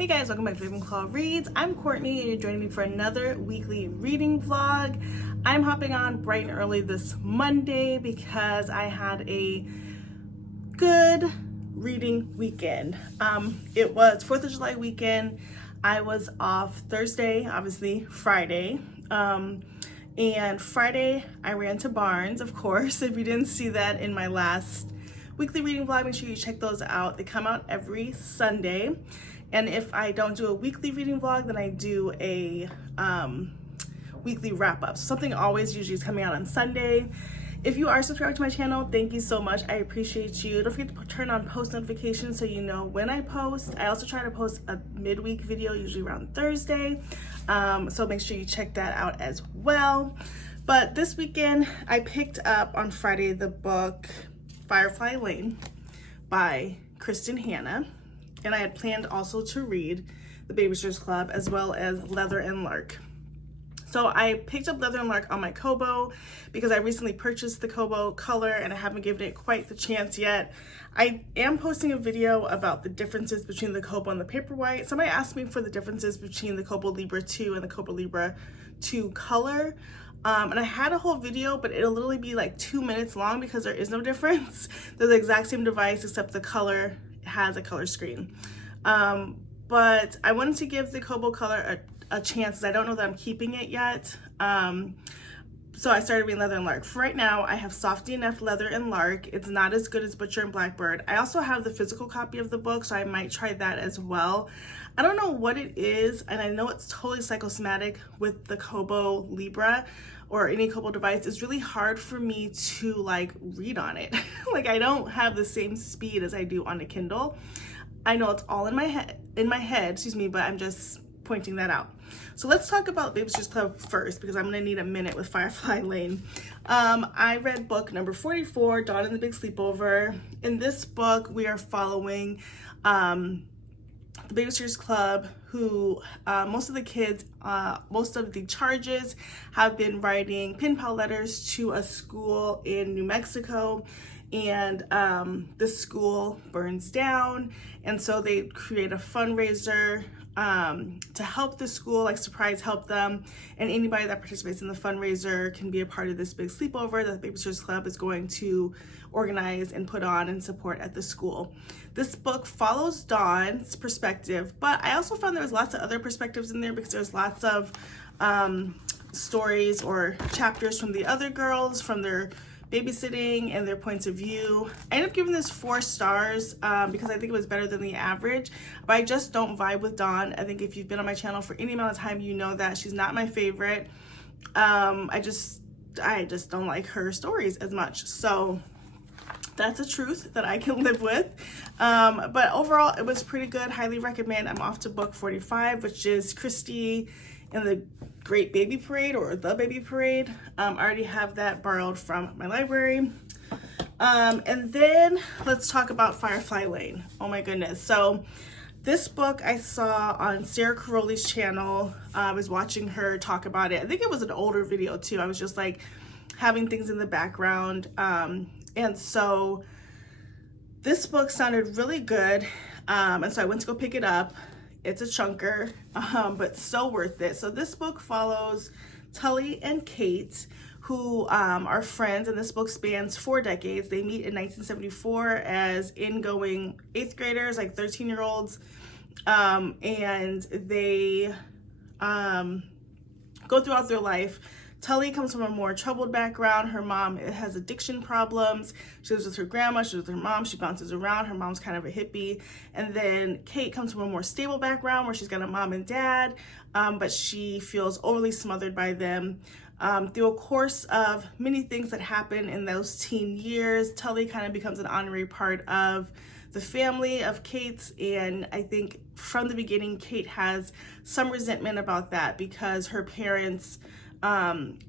Hey guys, welcome back to Bibliophile Reads. I'm Courtney and you're joining me for another weekly reading vlog. I'm hopping on bright and early this Monday because I had a good reading weekend. It was 4th of July weekend. I was off Thursday, obviously Friday. And Friday I ran to Barnes, of course. If you didn't see that in my last weekly reading vlog, make sure you check those out. They come out every Sunday. And if I don't do a weekly reading vlog, then I do a weekly wrap up. So something always usually is coming out on Sunday. If you are subscribed to my channel, thank you so much. I appreciate you. Don't forget to turn on post notifications so you know when I post. I also try to post a midweek video, usually around Thursday. So make sure you check that out as well. But this weekend, I picked up on Friday the book Firefly Lane by Kristen Hanna. And I had planned also to read The Babysitters Club as well as Leather and Lark. So I picked up Leather and Lark on my Kobo because I recently purchased the Kobo color and I haven't given it quite the chance yet. I am posting a video about the differences between the Kobo and the Paperwhite. Somebody asked me for the differences between the Kobo Libra 2 and the Kobo Libra 2 color. And I had a whole video, but it'll literally be like 2 minutes long because there is no difference. They're the exact same device except the color has a color screen. But I wanted to give the Kobo color a chance because I don't know that I'm keeping it yet. So I started reading Leather and Lark. For right now, I have Soft DNF Leather and Lark. It's not as good as Butcher and Blackbird. I also have the physical copy of the book, so I might try that as well. I don't know what it is, and I know it's totally psychosomatic with the Kobo Libra or any Kobo device. It's really hard for me to like read on it. Like I don't have the same speed as I do on a Kindle. I know it's all in my head, excuse me, but I'm just pointing that out. So let's talk about Babysitters Club first because I'm gonna need a minute with Firefly Lane. I read book number 44, Dawn and the Big Sleepover. In this book, we are following the Babysitters Club, who most of the kids, most of the charges have been writing pen pal letters to a school in New Mexico, and the school burns down, and so they create a fundraiser to help the school, like surprise help them, and anybody that participates in the fundraiser can be a part of this big sleepover that the Babysitters Club is going to organize and put on and support at the school. This book follows Dawn's perspective, but I also found there was lots of other perspectives in there because there's lots of stories or chapters from the other girls, from their babysitting and their points of view. I ended up giving this 4 stars because I think it was better than the average, but I just don't vibe with Dawn. I think if you've been on my channel for any amount of time, you know that she's not my favorite. I just don't like her stories as much. So that's a truth that I can live with. But overall, it was pretty good. Highly recommend. I'm off to book 45, which is Christy and the Great Baby Parade, or The Baby Parade. I already have that borrowed from my library. And then let's talk about Firefly Lane. Oh my goodness. So this book I saw on Sarah Caroli's channel. I was watching her talk about it. I think it was an older video too. I was just like having things in the background. And so this book sounded really good. And so I went to go pick it up. It's a chunker, but so worth it. So this book follows Tully and Kate, who are friends, and this book spans 4 decades. They meet in 1974 as ingoing 8th graders, like 13-year-olds, and they go throughout their life. Tully comes from a more troubled background. Her mom has addiction problems. She lives with her grandma, she lives with her mom, she bounces around. Her mom's kind of a hippie. And then Kate comes from a more stable background where she's got a mom and dad, but she feels overly smothered by them. Through a course of many things that happen in those teen years, Tully kind of becomes an honorary part of the family of Kate's, and I think from the beginning, Kate has some resentment about that because her parents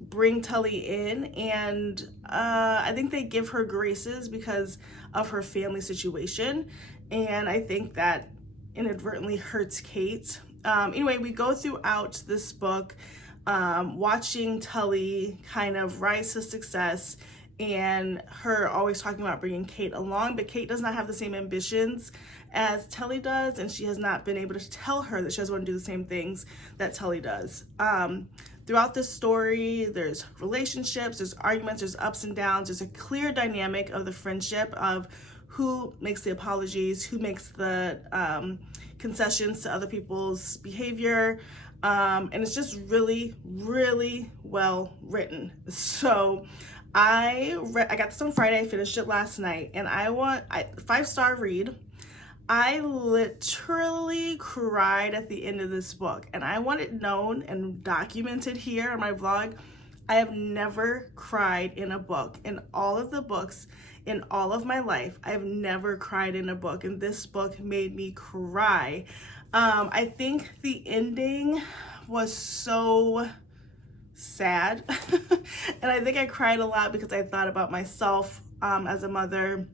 bring Tully in, and I think they give her graces because of her family situation, and I think that inadvertently hurts Kate. Anyway, we go throughout this book watching Tully kind of rise to success and her always talking about bringing Kate along, but Kate does not have the same ambitions as Tully does, and she has not been able to tell her that she doesn't want to do the same things that Tully does. Throughout this story, there's relationships, there's arguments, there's ups and downs, there's a clear dynamic of the friendship of who makes the apologies, who makes the concessions to other people's behavior, and it's just really, really well written. So I got this on Friday, I finished it last night, and 5-star read. I literally cried at the end of this book, and I want it known and documented here on my vlog. I have never cried in a book. In all of the books in all of my life, I've never cried in a book, and this book made me cry. I think the ending was so sad, and I think I cried a lot because I thought about myself as a mother,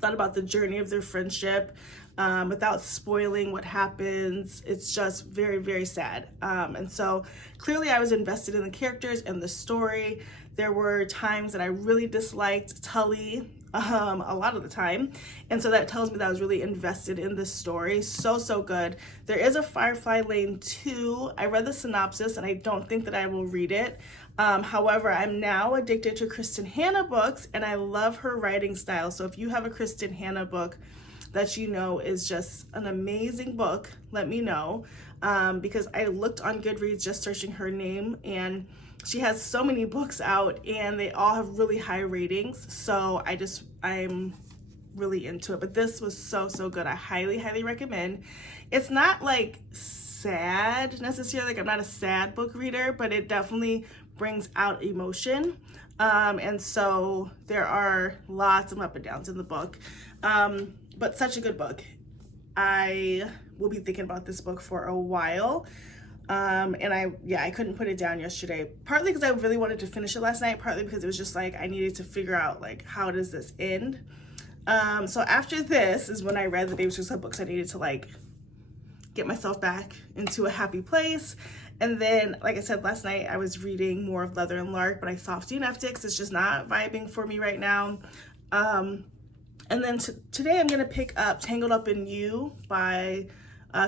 thought about the journey of their friendship. Without spoiling what happens, it's just very, very sad. And so clearly I was invested in the characters and the story. There were times that I really disliked Tully a lot of the time, and so that tells me that I was really invested in this story. So good. There is a Firefly Lane 2. I read the synopsis and I don't think that I will read it. However, I'm now addicted to Kristen Hanna books, and I love her writing style. So if you have a Kristen Hanna book that you know is just an amazing book, let me know, because I looked on Goodreads just searching her name, and she has so many books out and they all have really high ratings. So I'm really into it, but this was so good. I highly recommend. It's not like sad necessarily, like I'm not a sad book reader, but it definitely brings out emotion. And so there are lots of up and downs in the book. But such a good book. I will be thinking about this book for a while. And I couldn't put it down yesterday, partly because I really wanted to finish it last night, partly because it was just like I needed to figure out like how does this end. So after this is when I read the Babysitters Club books. I needed to like get myself back into a happy place. And then, like I said, last night I was reading more of Leather and Lark, but I soft DNF'd it because it's just not vibing for me right now. And then today I'm going to pick up Tangled Up in You by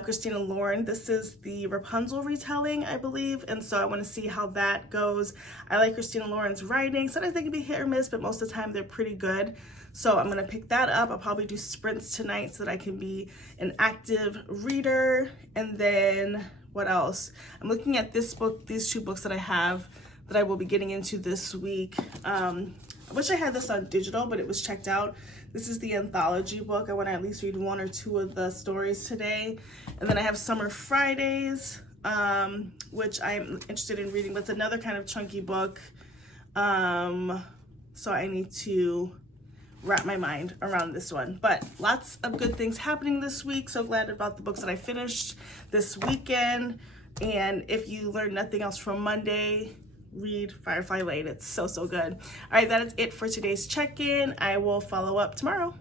Christina Lauren. This is the Rapunzel retelling, I believe, and so I want to see how that goes. I like Christina Lauren's writing. Sometimes they can be hit or miss, but most of the time they're pretty good. So I'm going to pick that up. I'll probably do sprints tonight so that I can be an active reader. And then what else? I'm looking at this book, these two books that I have that I will be getting into this week. I wish I had this on digital, but it was checked out. This is the anthology book. I want to at least read 1 or 2 of the stories today. And then I have Summer Fridays, which I'm interested in reading, but it's another kind of chunky book. So I need to wrap my mind around this one. But lots of good things happening this week. So glad about the books that I finished this weekend. And if you learned nothing else from Monday, read Firefly Lane. It's so good. All right, that is it for today's check-in. I will follow up tomorrow.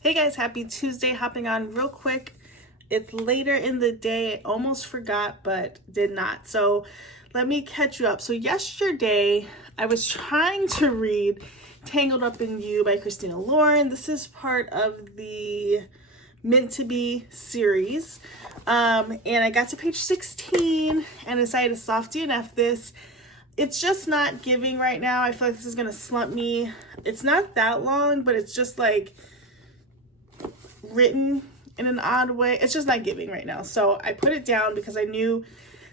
Hey guys, happy Tuesday. Hopping on real quick. It's later in the day. I almost forgot, but did not. So let me catch you up. So yesterday, I was trying to read Tangled Up in You by Christina Lauren. This is part of the Meant to Be series. And I got to page 16 and decided to soft DNF this. It's just not giving right now. I feel like this is going to slump me. It's not that long, but it's just like written in an odd way. It's just not giving right now. So I put it down because I knew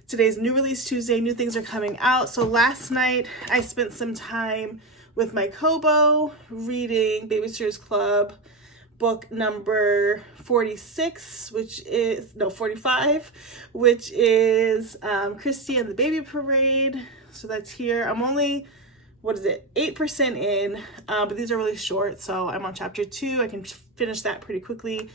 today's New Release Tuesday, new things are coming out. So last night I spent some time with my Kobo reading Babysitters Club book number 45, which is Christy and the Baby Parade. So that's here. I'm only, 8% in, but these are really short. So I'm on chapter 2. I can finish that pretty quickly.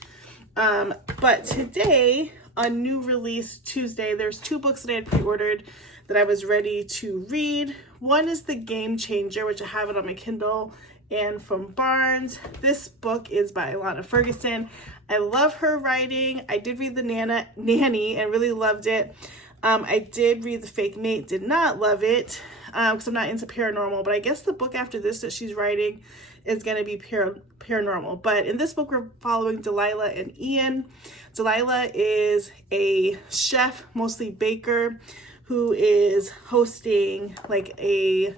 But today, on New Release Tuesday, there's 2 books that I had pre-ordered that I was ready to read. One is The Game Changer, which I have it on my Kindle and from Barnes. This book is by Ilana Ferguson. I love her writing. I did read The Nanny and really loved it. I did read The Fake Mate, did not love it. because I'm not into paranormal, but I guess the book after this that she's writing is going to be paranormal. But in this book, we're following Delilah and Ian. Delilah is a chef, mostly baker, who is hosting like a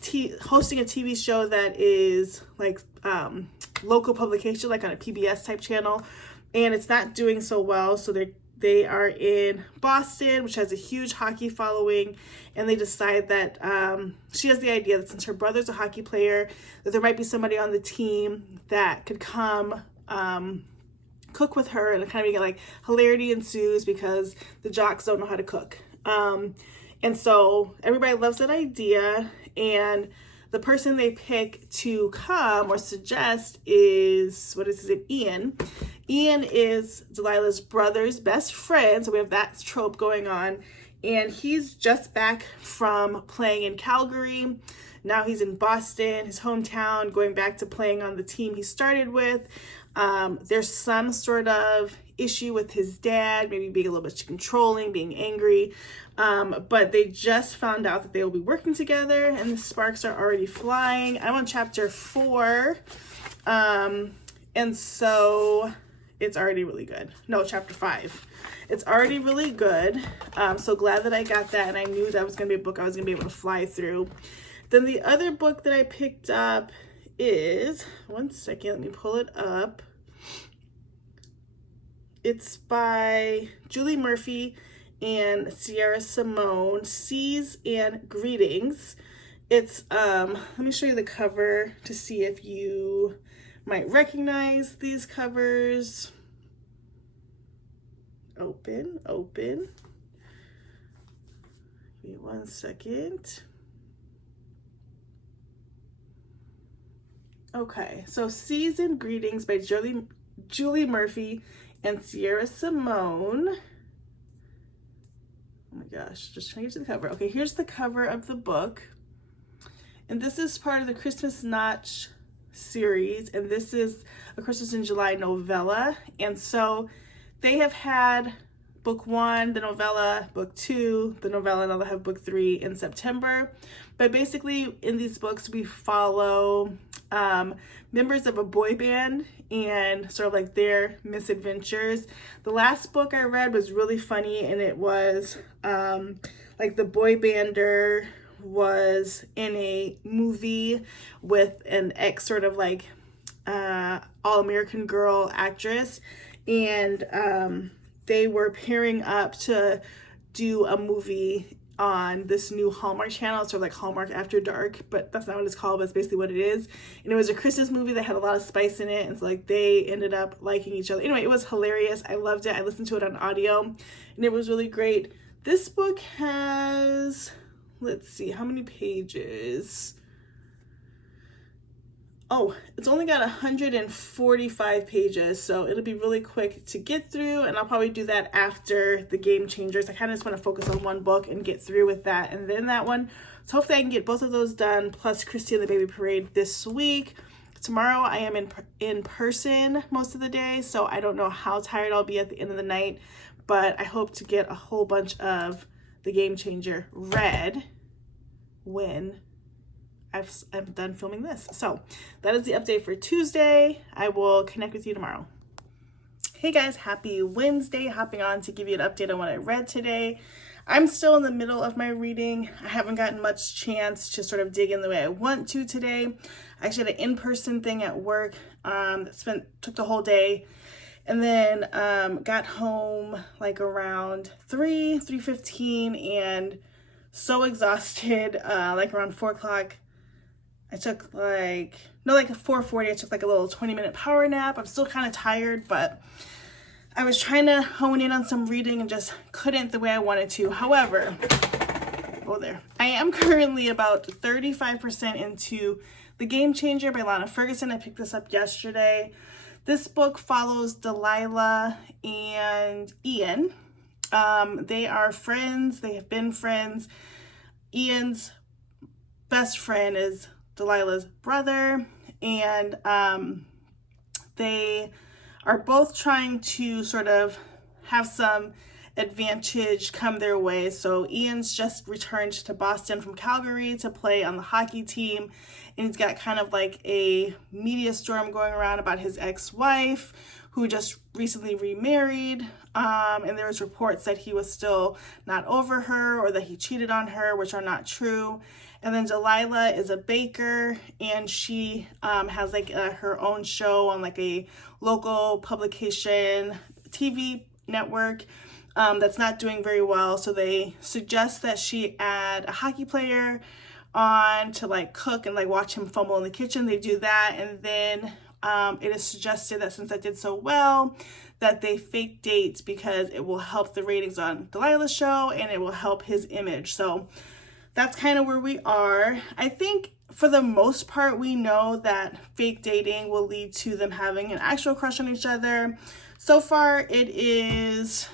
TV show that is like local publication, like on a PBS type channel, and it's not doing so well. So they are in Boston, which has a huge hockey following, and they decide that she has the idea that since her brother's a hockey player, that there might be somebody on the team that could come cook with her, and kind of get like hilarity ensues because the jocks don't know how to cook. And so everybody loves that idea, and the person they pick to come or suggest is, what is his name? Ian. Ian is Delilah's brother's best friend, so we have that trope going on, and he's just back from playing in Calgary. Now he's in Boston, his hometown, going back to playing on the team he started with. There's some sort of issue with his dad, maybe being a little bit controlling, being angry, but they just found out that they will be working together, and the sparks are already flying. I'm on chapter 4, and so it's already really good. No, chapter 5. It's already really good. So glad that I got that, and I knew that was going to be a book I was going to be able to fly through. Then the other book that I picked up is, one second, let me pull it up. It's by Julie Murphy and Sierra Simone, Seas and Greetings. It's, let me show you the cover to see if you might recognize these covers. Open. Give me 1 second. Okay, so Seas and Greetings by Julie Murphy and Sierra Simone. Oh my gosh, just trying to get to the cover. Okay, here's the cover of the book. And this is part of the Christmas Notch series, and this is a Christmas in July novella. And so they have had book 1, the novella, book 2, the novella, and they'll have book 3 in September. But basically in these books we follow members of a boy band and sort of like their misadventures. The last book I read was really funny, and it was like the boy bander was in a movie with an ex sort of like all-American girl actress, and they were pairing up to do a movie on this new Hallmark channel. It's sort of like Hallmark After Dark, but that's not what it's called, but it's basically what it is. And it was a Christmas movie that had a lot of spice in it, and so like they ended up liking each other. Anyway, it was hilarious. I loved it. I listened to it on audio, and it was really great. This book has, let's see, how many pages? Oh, it's only got 145 pages, so it'll be really quick to get through, and I'll probably do that after the Game Changers. I kind of just want to focus on one book and get through with that, and then that one. So hopefully I can get both of those done, plus Christy and the Baby Parade this week. Tomorrow I am in person most of the day, so I don't know how tired I'll be at the end of the night, but I hope to get a whole bunch of the Game Changer read when I'm done filming this. So that is the update for Tuesday. I will connect with you tomorrow. Hey guys, happy Wednesday. Hopping on to give you an update on what I read today. I'm still in the middle of my reading. I haven't gotten much chance to sort of dig in the way I want to today. I actually had an in-person thing at work that took the whole day, and then got home like around 3:15 and so exhausted, like around 4 o'clock. I took like 4:40, I took like a little 20-minute power nap. I'm still kind of tired, but I was trying to hone in on some reading and just couldn't the way I wanted to. However, I am currently about 35% into The Game Changer by Lana Ferguson. I picked this up yesterday. This book follows Delilah and Ian. They are friends. They have been friends. Ian's best friend is Delilah's brother, and they are both trying to sort of have some advantage come their way. So Ian's just returned to Boston from Calgary to play on the hockey team, and he's got kind of like a media storm going around about his ex-wife who just recently remarried, and there was reports that he was still not over her or that he cheated on her, which are not true. And then Delilah is a baker, and she has like her own show on like a local publication TV network that's not doing very well. So they suggest that she add a hockey player on to like cook and like watch him fumble in the kitchen. They do that, and then it is suggested that since that did so well, that they fake date because it will help the ratings on Delilah's show and it will help his image. So that's kind of where we are. I think for the most part, we know that fake dating will lead to them having an actual crush on each other. So far, it's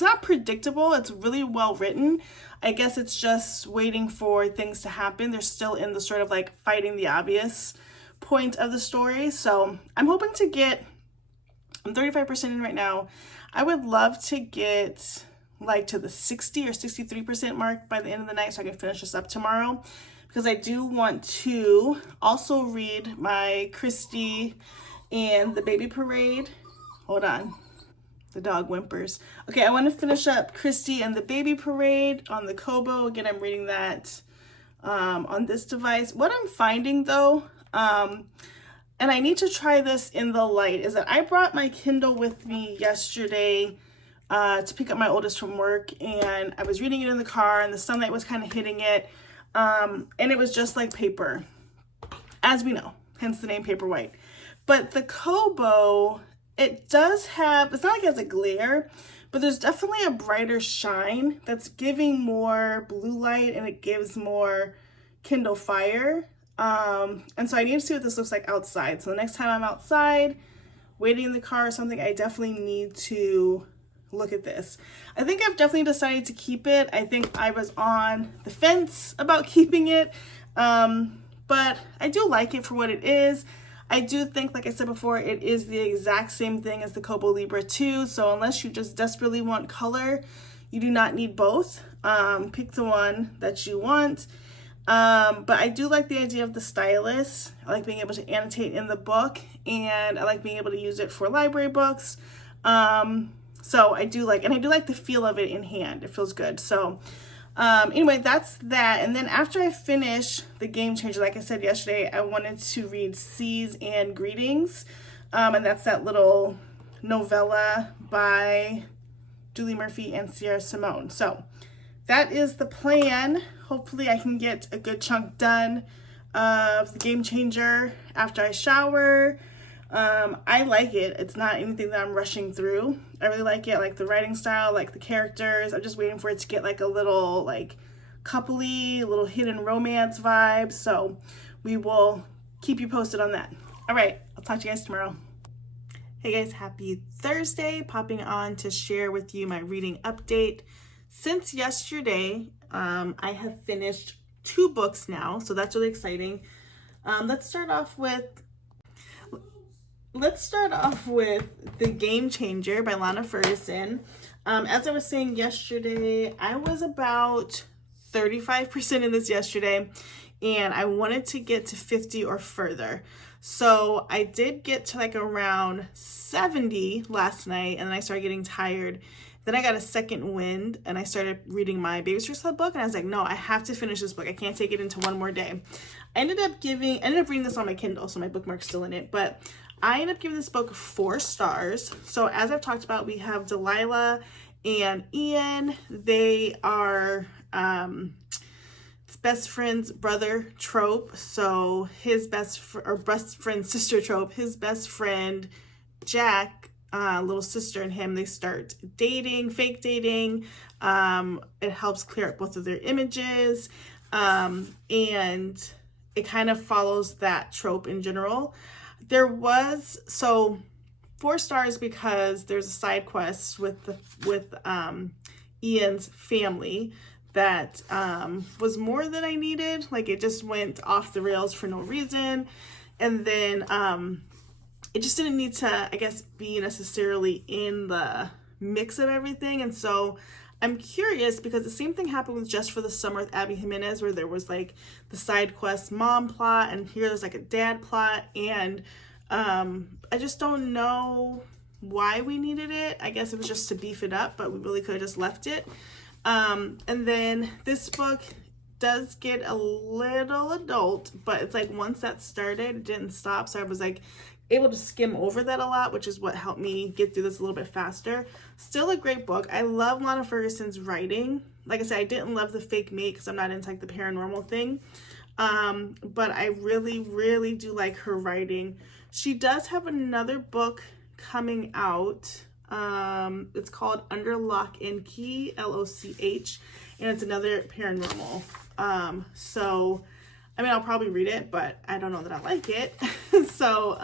not predictable. It's really well written. I guess it's just waiting for things to happen. They're still in the sort of like fighting the obvious point of the story. So I'm hoping to get, I'm 35% in right now. I would love to get like to the 60 or 63% mark by the end of the night so I can finish this up tomorrow, because I do want to also read my Christy and the Baby Parade. Hold on. The dog whimpers. Okay, I want to finish up Christy and the Baby Parade on the Kobo. Again, I'm reading that on this device. What I'm finding though, and I need to try this in the light, is that I brought my Kindle with me yesterday to pick up my oldest from work, and I was reading it in the car and the sunlight was kind of hitting it, and it was just like paper, as we know, hence the name Paperwhite. But the Kobo, it does have, it's not like it has a glare, but there's definitely a brighter shine that's giving more blue light, and it gives more Kindle Fire. And so I need to see what this looks like outside. So the next time I'm outside, waiting in the car or something, I definitely need to look at this. I think I've definitely decided to keep it. I think I was on the fence about keeping it, but I do like it for what it is. I do think, like I said before, it is the exact same thing as the Kobo Libra 2. So unless you just desperately want color, you do not need both. Pick the one that you want. But I do like the idea of the stylus. I like being able to annotate in the book, and I like being able to use it for library books. So I do like, and I do like the feel of it in hand. It feels good. So anyway, that's that. And then after I finish The Game Changer, like I said yesterday, I wanted to read Seas and Greetings. And that's that little novella by Julie Murphy and Sierra Simone. So that is the plan. Hopefully I can get a good chunk done of The Game Changer after I shower. I like it. It's not anything that I'm rushing through. I really like it. I like the writing style, like the characters. I'm just waiting for it to get like a little like coupley, little hidden romance vibe. So we will keep you posted on that. All right, I'll talk to you guys tomorrow. Hey guys, happy Thursday. Popping on to share with you my reading update. Since yesterday, I have finished 2 books now, so that's really exciting. Let's start off with The Game Changer by Lana Ferguson. As I was saying yesterday, I was about 35% in this yesterday, and I wanted to get to 50 or further. So I did get to like around 70 last night, and then I started getting tired. Then I got a second wind, and I started reading my Baby's First Club book, and I was like, no, I have to finish this book. I can't take it into one more day. I ended up reading this on my Kindle, so my bookmark's still in it, but I ended up giving this book 4 stars. So as I've talked about, we have Delilah and Ian. They are best friend's brother trope. So his best friend sister trope. His best friend Jack, little sister, and him, they start dating, fake dating. It helps clear up both of their images, and it kind of follows that trope in general. There was, so 4 stars because there's a side quest with Ian's family that was more than I needed. Like, it just went off the rails for no reason. And then it just didn't need to, I guess, be necessarily in the mix of everything. And so I'm curious because the same thing happened with Just for the Summer with Abby Jimenez, where there was like the side quest mom plot, and here there's like a dad plot, and I just don't know why we needed it. I guess it was just to beef it up, but we really could have just left it. And then this book does get a little adult, but it's like once that started, it didn't stop. So I was like able to skim over that a lot, which is what helped me get through this a little bit faster. Still a great book. I love Lana Ferguson's writing. Like I said, I didn't love the fake mate because I'm not into like the paranormal thing. But I really, really do like her writing. She does have another book coming out. It's called Under Lock and Key, LOCH, and it's another paranormal. So I mean, I'll probably read it, but I don't know that I like it. So,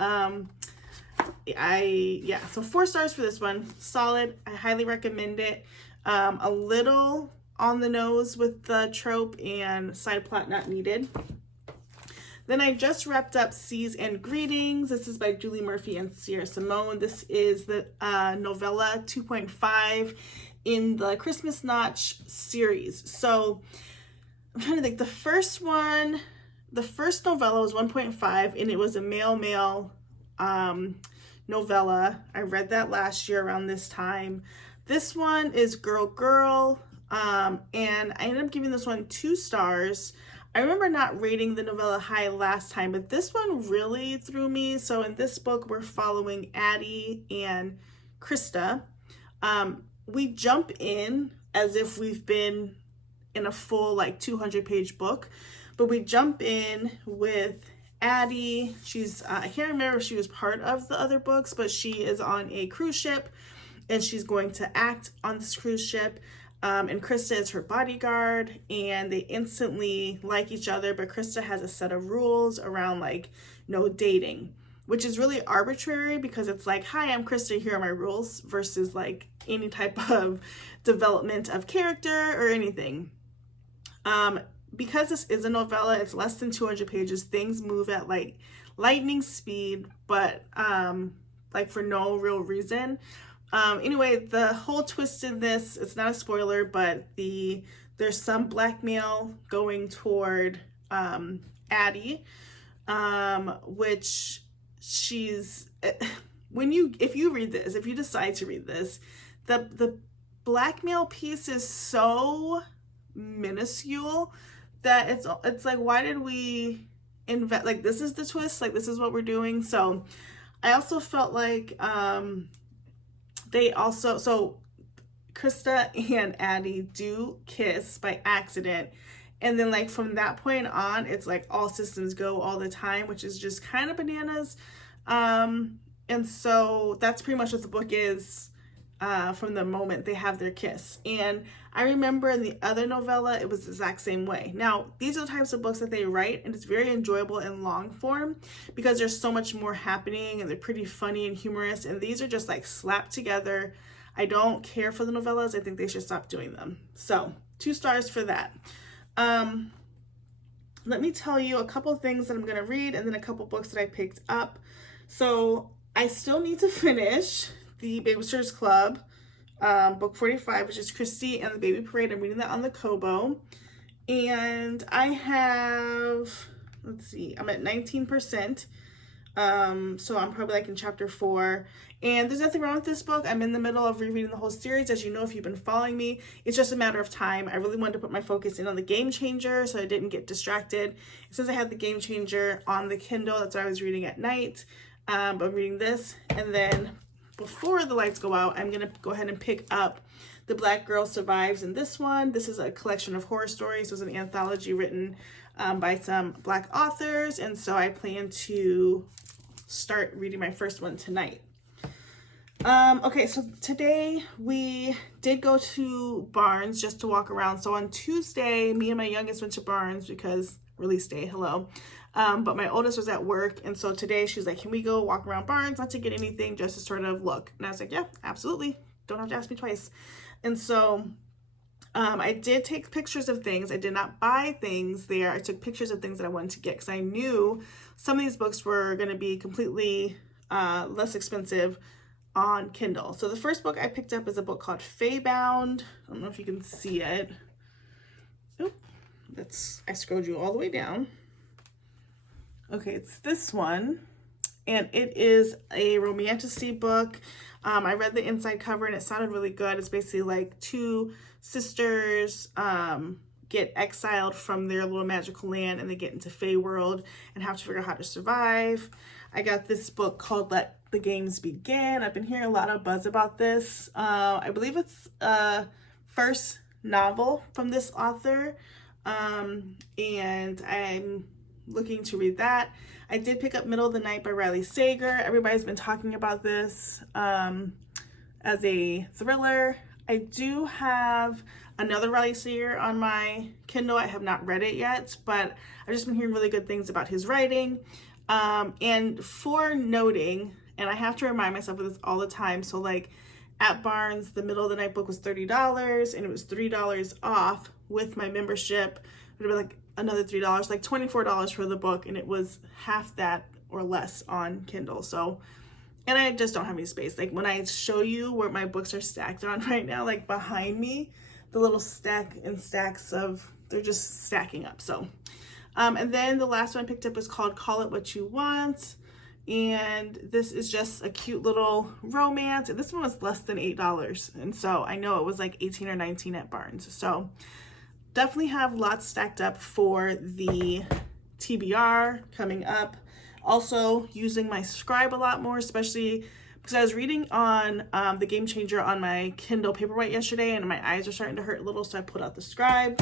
so 4 stars for this one. Solid. I highly recommend it. A little on the nose with the trope and side plot not needed. Then I just wrapped up Seas and Greetings. This is by Julie Murphy and Sierra Simone. This is the novella 2.5 in the Christmas Notch series. So I'm trying to think. The first novella was 1.5, and it was a male novella. I read that last year around this time. This one is girl, and I ended up giving this one 2 stars. I remember not rating the novella high last time, but this one really threw me. So in this book, we're following Addie and Krista. We jump in as if we've been in a full like 200-page book, but we jump in with Addie. She's I can't remember if she was part of the other books, but she is on a cruise ship and she's going to act on this cruise ship. And Krista is her bodyguard, and they instantly like each other, but Krista has a set of rules around like no dating, which is really arbitrary because it's like, hi, I'm Krista, here are my rules, versus like any type of development of character or anything. Because this is a novella, it's less than 200 pages. Things move at like lightning speed, but like for no real reason. Anyway, the whole twist in this, it's not a spoiler, but there's some blackmail going toward Addie, which she's, if you read this, if you decide to read this, the blackmail piece is so minuscule that it's like, why did we invest? Like, this is the twist, like this is what we're doing. So I also felt like so Krista and Addie do kiss by accident, and then like from that point on, it's like all systems go all the time, which is just kind of bananas. And so that's pretty much what the book is from the moment they have their kiss. And I remember in the other novella, it was the exact same way. Now, these are the types of books that they write, and it's very enjoyable in long form because there's so much more happening, and they're pretty funny and humorous, and these are just like slapped together. I don't care for the novellas. I think they should stop doing them. So 2 stars for that. Let me tell you a couple things that I'm going to read, and then a couple books that I picked up. So I still need to finish the Babysitters Club, book 45, which is Christy and the Baby Parade. I'm reading that on the Kobo. And I have, let's see, I'm at 19%. So I'm probably like in chapter 4. And there's nothing wrong with this book. I'm in the middle of rereading the whole series. As you know, if you've been following me, it's just a matter of time. I really wanted to put my focus in on the Game Changer so I didn't get distracted. Since I had the Game Changer on the Kindle, that's what I was reading at night. But I'm reading this, and then before the lights go out, I'm gonna go ahead and pick up The Black Girl Survives in this one. This is a collection of horror stories. It was an anthology written by some Black authors, and so I plan to start reading my first one tonight. Okay, so today we did go to Barnes just to walk around. So on Tuesday, me and my youngest went to Barnes because release day, hello. But my oldest was at work, and so today she's like, can we go walk around Barnes, not to get anything, just to sort of look? And I was like, yeah, absolutely. Don't have to ask me twice. And so I did take pictures of things. I did not buy things there. I took pictures of things that I wanted to get because I knew some of these books were going to be completely less expensive on Kindle. So the first book I picked up is a book called Feybound. I don't know if you can see it. Oop, I scrolled you all the way down. Okay, it's this one, and it is a romantasy book. I read the inside cover and it sounded really good. It's basically like two sisters get exiled from their little magical land and they get into Fey world and have to figure out how to survive. I got this book called Let the Games Begin. I've been hearing a lot of buzz about this. I believe it's a first novel from this author, and I'm looking to read that. I did pick up Middle of the Night by Riley Sager. Everybody's been talking about this as a thriller. I do have another Riley Sager on my Kindle. I have not read it yet, but I've just been hearing really good things about his writing. And for noting, and I have to remind myself of this all the time, so like at Barnes, the Middle of the Night book was $30 and it was $3 off with my membership. It would have been like another $3, like $24 for the book, and it was half that or less on Kindle. So, and I just don't have any space. Like when I show you where my books are stacked on right now, like behind me, the little stack and stacks of, they're just stacking up. So, and then the last one I picked up is called Call It What You Want. And this is just a cute little romance. And this one was less than $8. And so I know it was like 18 or 19 at Barnes. So definitely have lots stacked up for the TBR coming up. Also using my Scribe a lot more, especially because I was reading on the Game Changer on my Kindle Paperwhite yesterday and my eyes are starting to hurt a little, so I pulled out the Scribe.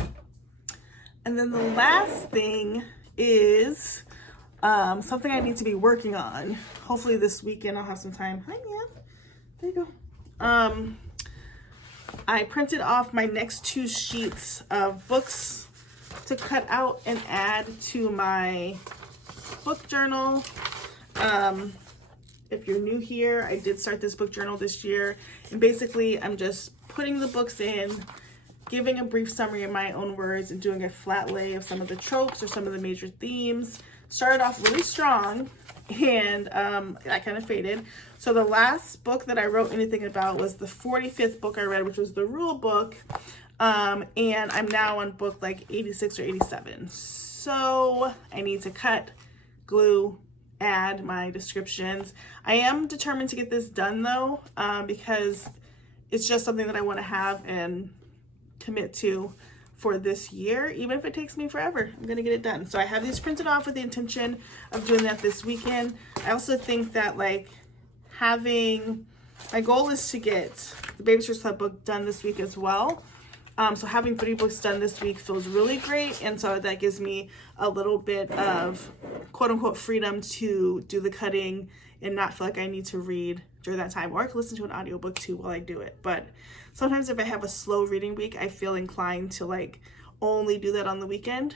And then the last thing is something I need to be working on. Hopefully this weekend I'll have some time. Hi, Mia. There you go. I printed off my next 2 sheets of books to cut out and add to my book journal. If you're new here, I did start this book journal this year, and basically I'm just putting the books in, giving a brief summary in my own words, and doing a flat lay of some of the tropes or some of the major themes. Started off really strong, and that kind of faded. So the last book that I wrote anything about was the 45th book I read, which was the rule book, and I'm now on book like 86 or 87. So I need to cut, glue, add my descriptions. I am determined to get this done though, because it's just something that I want to have and commit to for this year, even if it takes me forever. I'm gonna get it done. So I have these printed off with the intention of doing that this weekend. I also think that like my goal is to get the Babysitters Club book done this week as well. So having 3 books done this week feels really great, and so that gives me a little bit of quote-unquote freedom to do the cutting and not feel like I need to read during that time, or I can listen to an audiobook too while I do it. But sometimes if I have a slow reading week, I feel inclined to like only do that on the weekend.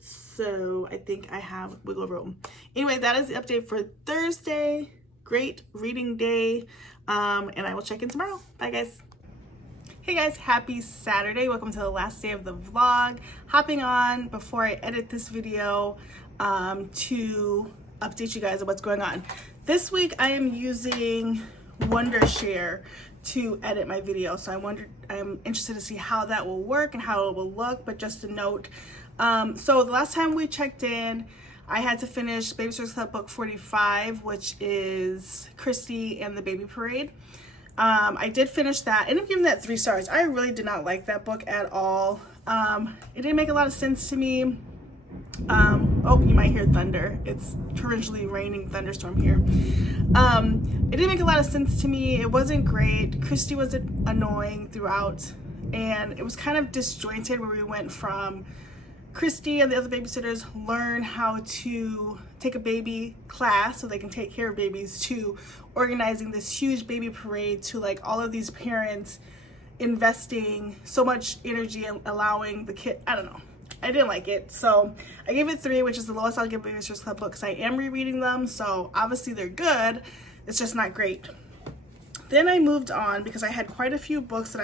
So I think I have wiggle room. Anyway, that is the update for Thursday. Great reading day, and I will check in tomorrow. Bye guys. Hey guys, happy Saturday. Welcome to the last day of the vlog. Hopping on before I edit this video to update you guys on what's going on. This week I am using Wondershare to edit my video, so I'm interested to see how that will work and how it will look. But just a note, so the last time we checked in, I had to finish Babysitters Club book 45, which is Christy and the Baby Parade. I did finish that. I ended up giving that 3 stars. I really did not like that book at all. It didn't make a lot of sense to me. Oh, you might hear thunder. It's torrentially raining thunderstorm here. It didn't make a lot of sense to me. It wasn't great. Christy was annoying throughout, and it was kind of disjointed where we went from Christy and the other babysitters learn how to take a baby class so they can take care of babies, to organizing this huge baby parade, to like all of these parents investing so much energy and allowing the kid, I don't know. I didn't like it. So I gave it 3, which is the lowest I'll give Babysitters Club books. I am rereading them, so obviously they're good. It's just not great. Then I moved on because I had quite a few books that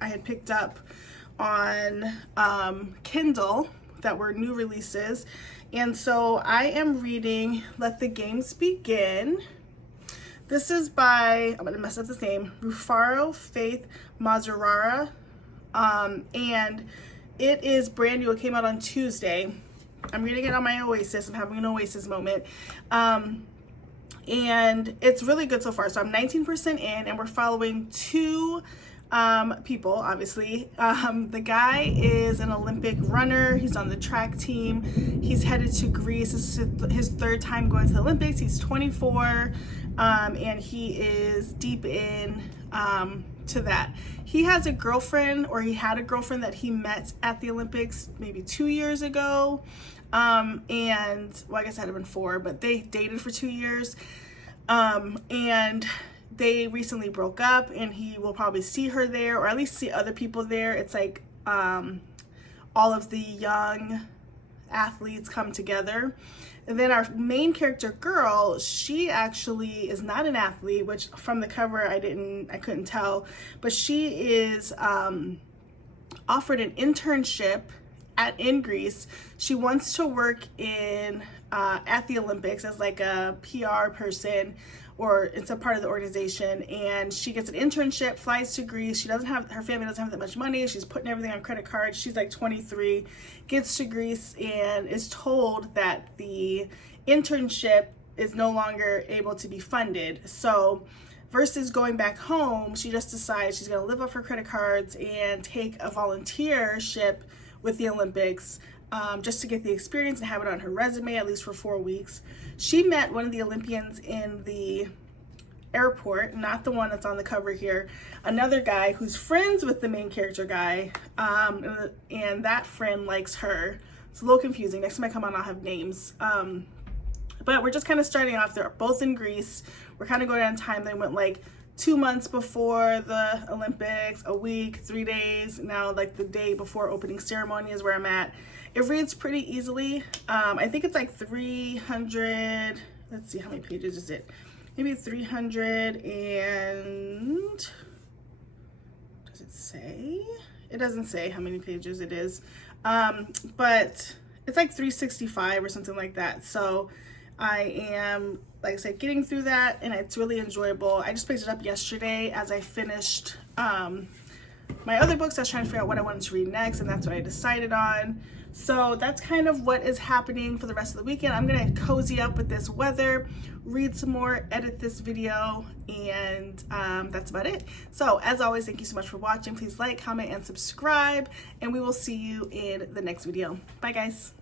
I had picked up on Kindle that were new releases. And so I am reading Let the Games Begin. This is by, I'm gonna mess up this name, Rufaro Faith Mazurara, and it is brand new. It came out on Tuesday. I'm reading it on my Oasis. I'm having an Oasis moment. And it's really good so far. So I'm 19% in, and we're following two people, obviously. The guy is an Olympic runner. He's on the track team. He's headed to Greece. This is his third time going to the Olympics. He's 24, and he is deep in to that. He has a girlfriend, or he had a girlfriend that he met at the Olympics maybe 2 years ago. And well, I guess it had been 4, but they dated for 2 years. And they recently broke up, and he will probably see her there, or at least see other people there. It's like all of the young athletes come together. And then our main character girl, she actually is not an athlete, which from the cover I couldn't tell, but she is offered an internship in Greece. She wants to work in at the Olympics as like a PR person, or it's a part of the organization, and she gets an internship, flies to Greece. Her family doesn't have that much money. She's putting everything on credit cards. She's like 23, gets to Greece and is told that the internship is no longer able to be funded. So versus going back home, she just decides she's gonna live off her credit cards and take a volunteership with the Olympics, just to get the experience and have it on her resume, at least for 4 weeks. She met one of the Olympians in the airport, not the one that's on the cover here, another guy who's friends with the main character guy, and that friend likes her. It's a little confusing. Next time I come on, I'll have names. But we're just kind of starting off. They're both in Greece. We're kind of going on time. They went like 2 months before the Olympics, a week, 3 days. Now like the day before opening ceremony is where I'm at. It reads pretty easily. I think it's like 300, let's see, how many pages is it? Maybe 300 and, does it say? It doesn't say how many pages it is. But it's like 365 or something like that. So I am, like I said, getting through that, and it's really enjoyable. I just picked it up yesterday as I finished my other books. I was trying to figure out what I wanted to read next, and that's what I decided on. So that's kind of what is happening for the rest of the weekend. I'm gonna cozy up with this weather, read some more, edit this video, and that's about it. So as always, thank you so much for watching. Please like, comment, and subscribe, and we will see you in the next video. Bye guys.